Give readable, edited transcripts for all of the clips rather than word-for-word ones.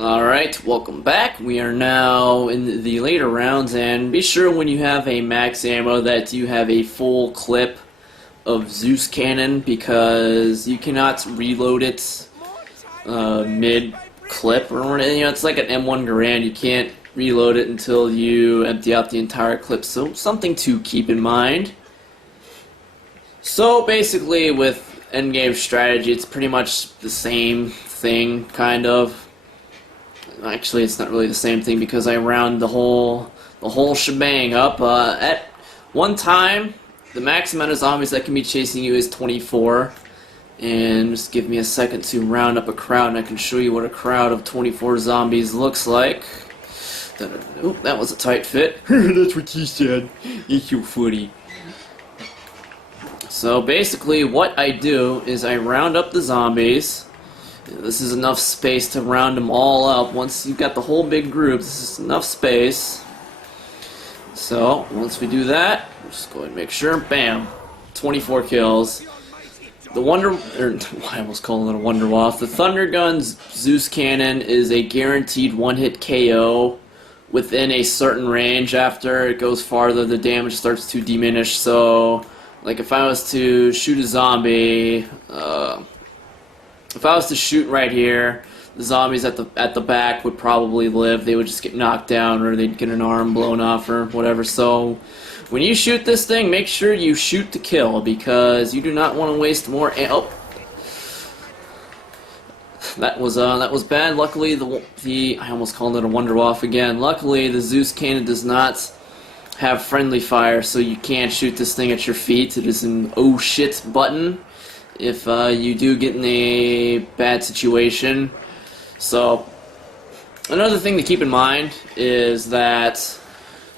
Alright, welcome back. We are now in the later rounds, and be sure when you have a max ammo that you have a full clip of Zeus cannon, because you cannot reload it mid-clip, or it's like an M1 Garand. You can't reload it until you empty out the entire clip, so something to keep in mind. So basically with endgame strategy, it's pretty much the same thing, kind of. Actually, it's not really the same thing because I round the whole shebang up. At one time, the max amount of zombies that can be chasing you is 24. And just give me a second to round up a crowd, and I can show you what a crowd of 24 zombies looks like. Oop, that was a tight fit. That's what she said. It's your footy. So basically, what I do is I round up the zombies. This is enough space to round them all up. Once you've got the whole big group, this is enough space. So, once we do that, just go ahead and make sure. Bam! 24 kills. The I almost called it a Wonder Waff. The Thunder Gun's Zeus Cannon is a guaranteed one-hit KO within a certain range. After it goes farther, the damage starts to diminish. So, like if I was to shoot a zombie, if I was to shoot right here, the zombies at the back would probably live. They would just get knocked down, or they'd get an arm blown off, or whatever. So, when you shoot this thing, make sure you shoot to kill, because you do not want to waste more. Oh, that was bad. Luckily, I almost called it a Wonder Waff again. Luckily, the Zeus Cannon does not have friendly fire, so you can't shoot this thing at your feet. It is an oh shit button if you do get in a bad situation. So, another thing to keep in mind is that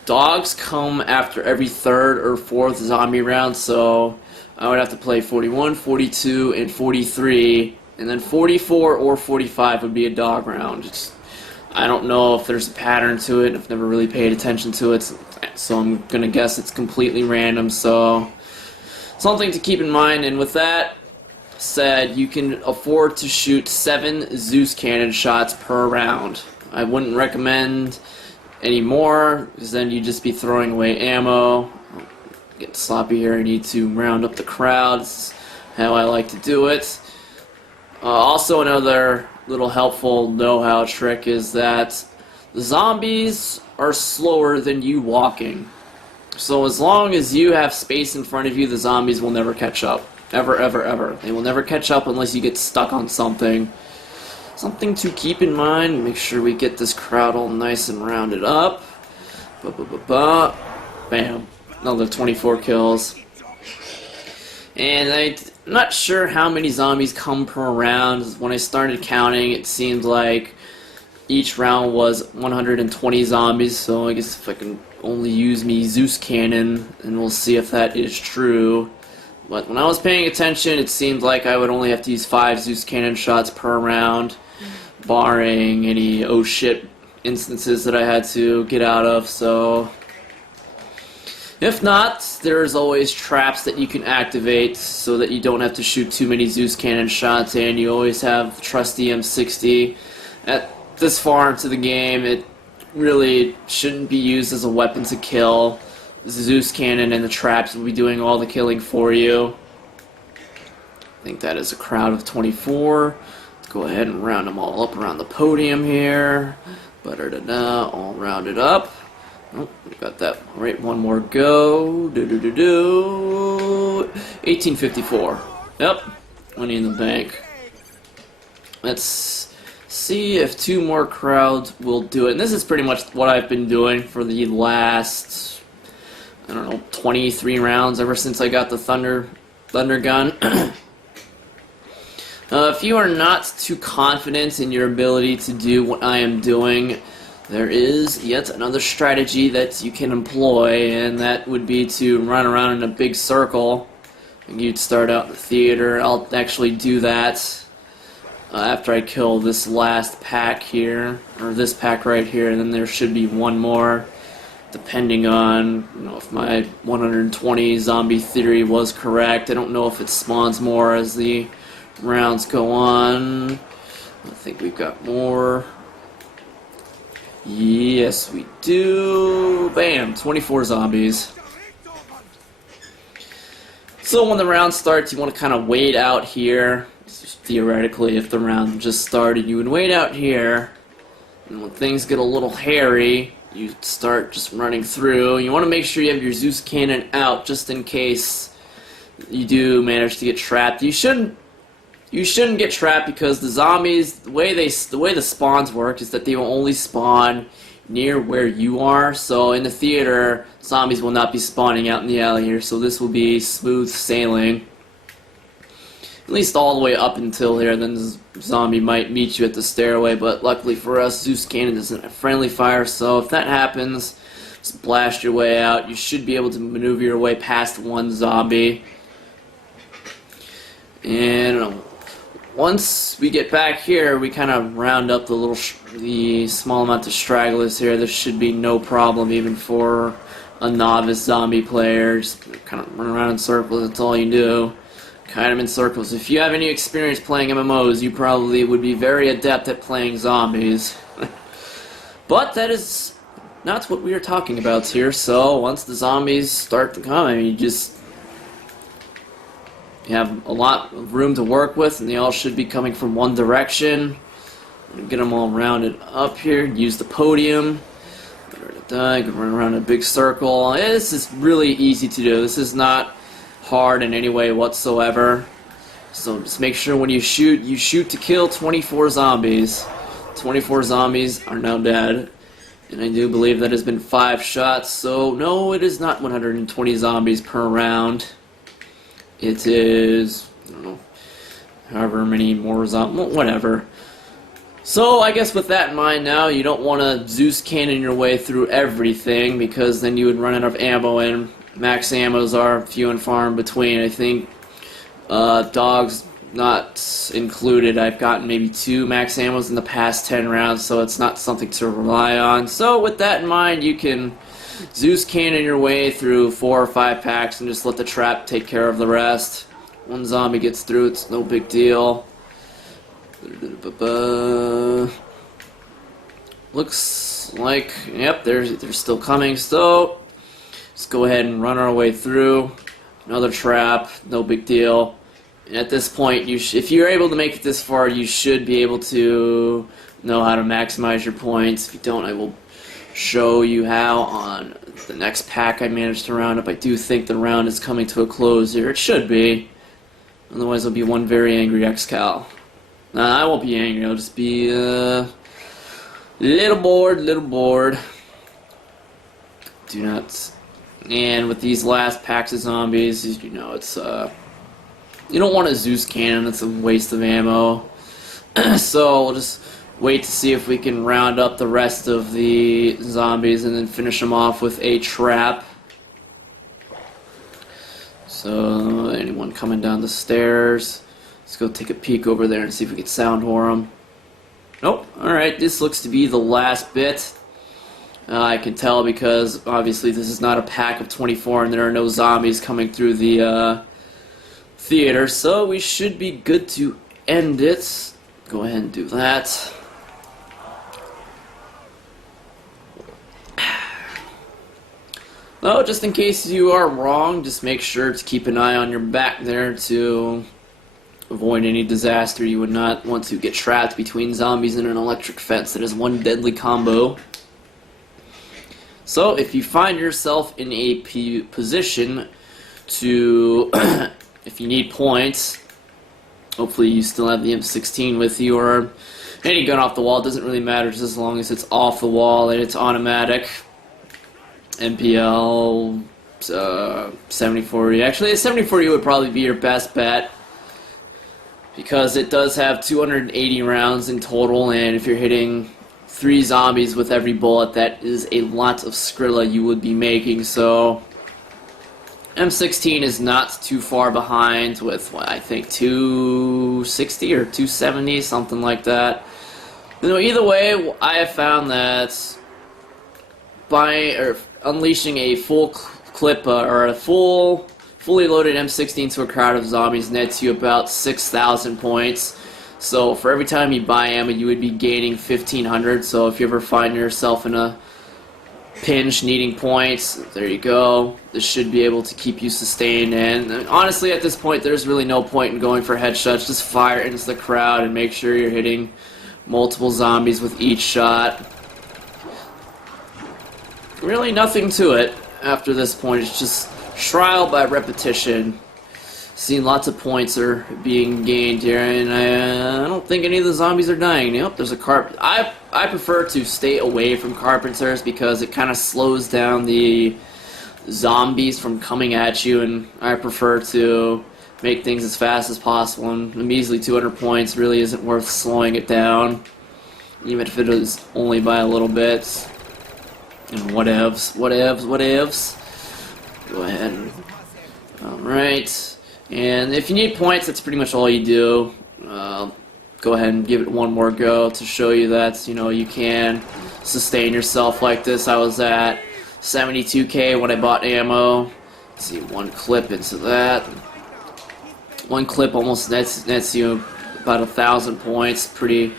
dogs come after every third or fourth zombie round, so I would have to play 41, 42, and 43, and then 44 or 45 would be a dog round. I don't know if there's a pattern to it. I've never really paid attention to it, so I'm going to guess it's completely random, so something to keep in mind. And with that said, you can afford to shoot 7 Zeus Cannon shots per round. I wouldn't recommend any more, because then you'd just be throwing away ammo. Getting sloppy here, I need to round up the crowd. This is how I like to do it. Also, another little helpful know-how trick is that the zombies are slower than you walking. So as long as you have space in front of you, the zombies will never catch up. Ever, ever, ever. They will never catch up unless you get stuck on something. Something to keep in mind. Make sure we get this crowd all nice and rounded up. Bam. Another 24 kills. And I'm not sure how many zombies come per round. When I started counting, it seemed like each round was 120 zombies. So I guess if I can only use me Zeus Cannon, and we'll see if that is true. But when I was paying attention, it seemed like I would only have to use 5 Zeus Cannon shots per round, barring any oh shit instances that I had to get out of. So, if not, there's always traps that you can activate so that you don't have to shoot too many Zeus Cannon shots, and you always have the trusty M60. At this far into the game, it really shouldn't be used as a weapon to kill. Zeus Cannon and the traps will be doing all the killing for you. I think that is a crowd of 24. Let's go ahead and round them all up around the podium here. All rounded up. Oh, we got that. Right, one more go. 1854. Yep, money in the bank. Let's see if 2 more crowds will do it. And this is pretty much what I've been doing for the last, I don't know, 23 rounds ever since I got the Thunder Gun. If you are not too confident in your ability to do what I am doing, there is yet another strategy that you can employ, and that would be to run around in a big circle. And you'd start out in the theater. I'll actually do that after I kill this last pack here, or this pack right here, and then there should be one more, depending on, if my 120 zombie theory was correct. I don't know if it spawns more as the rounds go on. I think we've got more. Yes, we do. Bam, 24 zombies. So when the round starts, you want to kind of wait out here. Theoretically, if the round just started, you would wait out here. And when things get a little hairy, you start just running through. You want to make sure you have your Zeus cannon out just in case you do manage to get trapped. You shouldn't get trapped because the zombies, the way the spawns work is that they will only spawn near where you are. So in the theater, zombies will not be spawning out in the alley here. So this will be smooth sailing. At least all the way up until here, then the zombie might meet you at the stairway, but luckily for us, Zeus Cannon isn't a friendly fire, so if that happens, just blast your way out. You should be able to maneuver your way past one zombie. And once we get back here, we kind of round up the small amount of stragglers here. There should be no problem even for a novice zombie player. Just kind of run around in circles, that's all you do. Kind of in circles. If you have any experience playing MMOs, you probably would be very adept at playing zombies. But that is not what we are talking about here, so once the zombies start to come, I mean, you have a lot of room to work with, and they all should be coming from one direction. Get them all rounded up here, use the podium. You can run around in a big circle. This is really easy to do. This is not hard in any way whatsoever. So just make sure when you shoot to kill 24 zombies. 24 zombies are now dead. And I do believe that has been 5 shots, so no, it is not 120 zombies per round. It is, I don't know, however many more zombies, whatever. So I guess with that in mind now, you don't want to Zeus cannon your way through everything, because then you would run out of ammo, and max ammos are few and far in between. I think dogs not included. I've gotten maybe 2 max ammos in the past 10 rounds, so it's not something to rely on. So with that in mind, you can Zeus cannon your way through 4 or 5 packs and just let the trap take care of the rest. One zombie gets through, it's no big deal. Looks like, yep, they're still coming, so just go ahead and run our way through. Another trap, no big deal. And at this point, if you're able to make it this far, you should be able to know how to maximize your points. If you don't, I will show you how on the next pack I managed to round up. I do think the round is coming to a close here. It should be. Otherwise, there'll be one very angry XCal. Nah, I won't be angry. I'll just be little bored. Do not. And with these last packs of zombies, you know, it's you don't want a Zeus cannon. It's a waste of ammo. So we'll just wait to see if we can round up the rest of the zombies and then finish them off with a trap. So anyone coming down the stairs? Let's go take a peek over there and see if we can sound whore them. Nope. Alright, this looks to be the last bit. I can tell because obviously this is not a pack of 24 and there are no zombies coming through the theater, so we should be good to end it. Go ahead and do that. Well, just in case you are wrong, just make sure to keep an eye on your back there to avoid any disaster. You would not want to get trapped between zombies and an electric fence. That is one deadly combo. So, if you find yourself in a position to, if you need points, hopefully you still have the M16 with you, or any gun off the wall, it doesn't really matter, just as long as it's off the wall and it's automatic. MPL, 7040. Actually, a 7040 would probably be your best bet, because it does have 280 rounds in total, and if you're hitting 3 zombies with every bullet, that is a lot of Skrilla you would be making. So M16 is not too far behind with, what, I think 260 or 270, something like that. You know, either way, I have found that unleashing a full clip or a fully loaded M16 to a crowd of zombies nets you about 6,000 points. So for every time you buy ammo, you would be gaining 1,500. So if you ever find yourself in a pinch needing points, there you go. This should be able to keep you sustained. And honestly, at this point, there's really no point in going for headshots. Just fire into the crowd and make sure you're hitting multiple zombies with each shot. Really nothing to it after this point. It's just trial by repetition. Seeing lots of points are being gained here, and I don't think any of the zombies are dying. Yep, there's a carpet. I prefer to stay away from carpenters because it kind of slows down the zombies from coming at you, and I prefer to make things as fast as possible. And a measly 200 points really isn't worth slowing it down, even if it is only by a little bit. And whatevs. Go ahead. Alright. And if you need points, that's pretty much all you do. Go ahead and give it one more go to show you that, you know, you can sustain yourself like this. I was at 72k when I bought ammo. Let's see, one clip into that. One clip almost nets you about 1,000 points. Pretty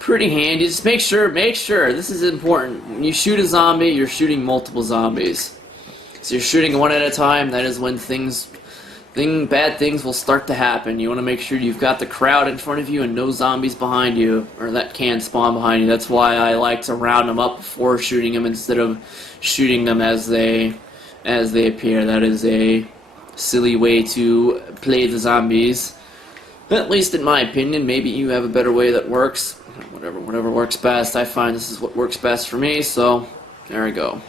handy. Just make sure, this is important. When you shoot a zombie, you're shooting multiple zombies. So you're shooting one at a time. That is when bad things will start to happen. You want to make sure you've got the crowd in front of you and no zombies behind you, or that can spawn behind you. That's why I like to round them up before shooting them instead of shooting them as they appear. That is a silly way to play the zombies. At least in my opinion. Maybe you have a better way that works. Whatever works best. I find this is what works best for me, so there we go.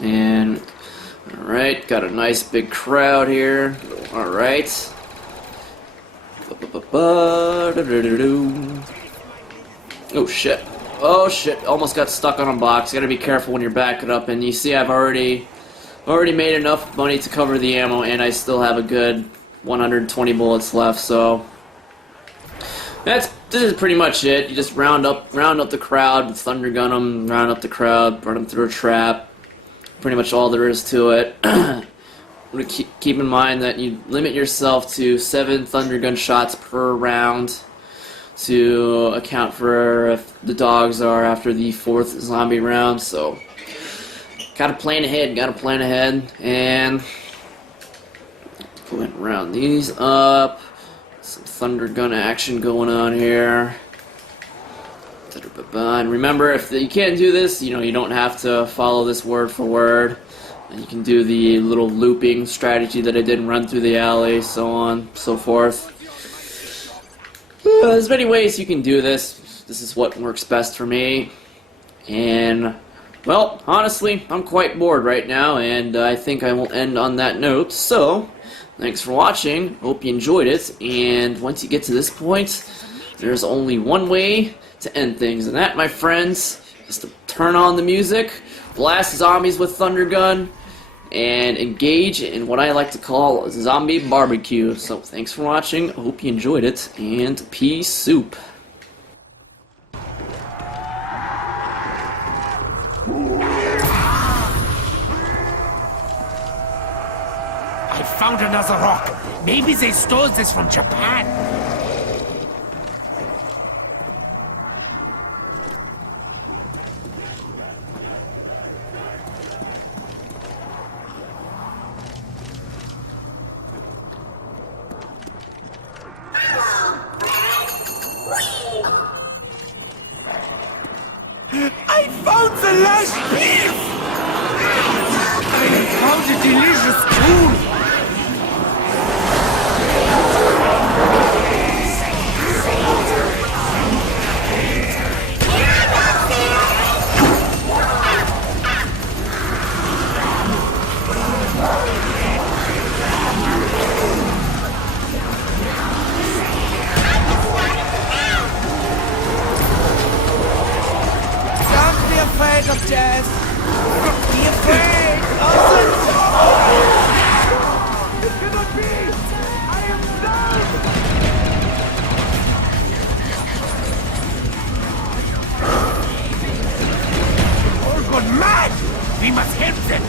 And alright, got a nice big crowd here. Alright. Oh shit. Oh shit. Almost got stuck on a box. Gotta be careful when you're backing up. And you see I've already made enough money to cover the ammo, and I still have a good 120 bullets left, so this is pretty much it. You just round up the crowd, thunder gun them, round up the crowd, run them through a trap. Pretty much all there is to it. Keep in mind that you limit yourself to 7 thunder gun shots per round to account for if the dogs are after the 4th zombie round. So gotta plan ahead, and go ahead and round these up. Some thunder gun action going on here. And remember, if you can't do this, you know, you don't have to follow this word for word. You can do the little looping strategy that I did and run through the alley, so on, so forth. There's many ways you can do this. This is what works best for me. And, well, honestly, I'm quite bored right now, and I think I will end on that note. So, thanks for watching. Hope you enjoyed it. And once you get to this point, there's only one way to end things, and that, my friends, is to turn on the music, blast zombies with thunder gun, and engage in what I like to call zombie barbecue. So thanks for watching, I hope you enjoyed it, and peace soup. I found another rock. Maybe they stole this from Japan. I found the last piece! I found a delicious tool! Afraid of death. Be afraid of the dark. It cannot be. I am done. All gone mad. We must help them.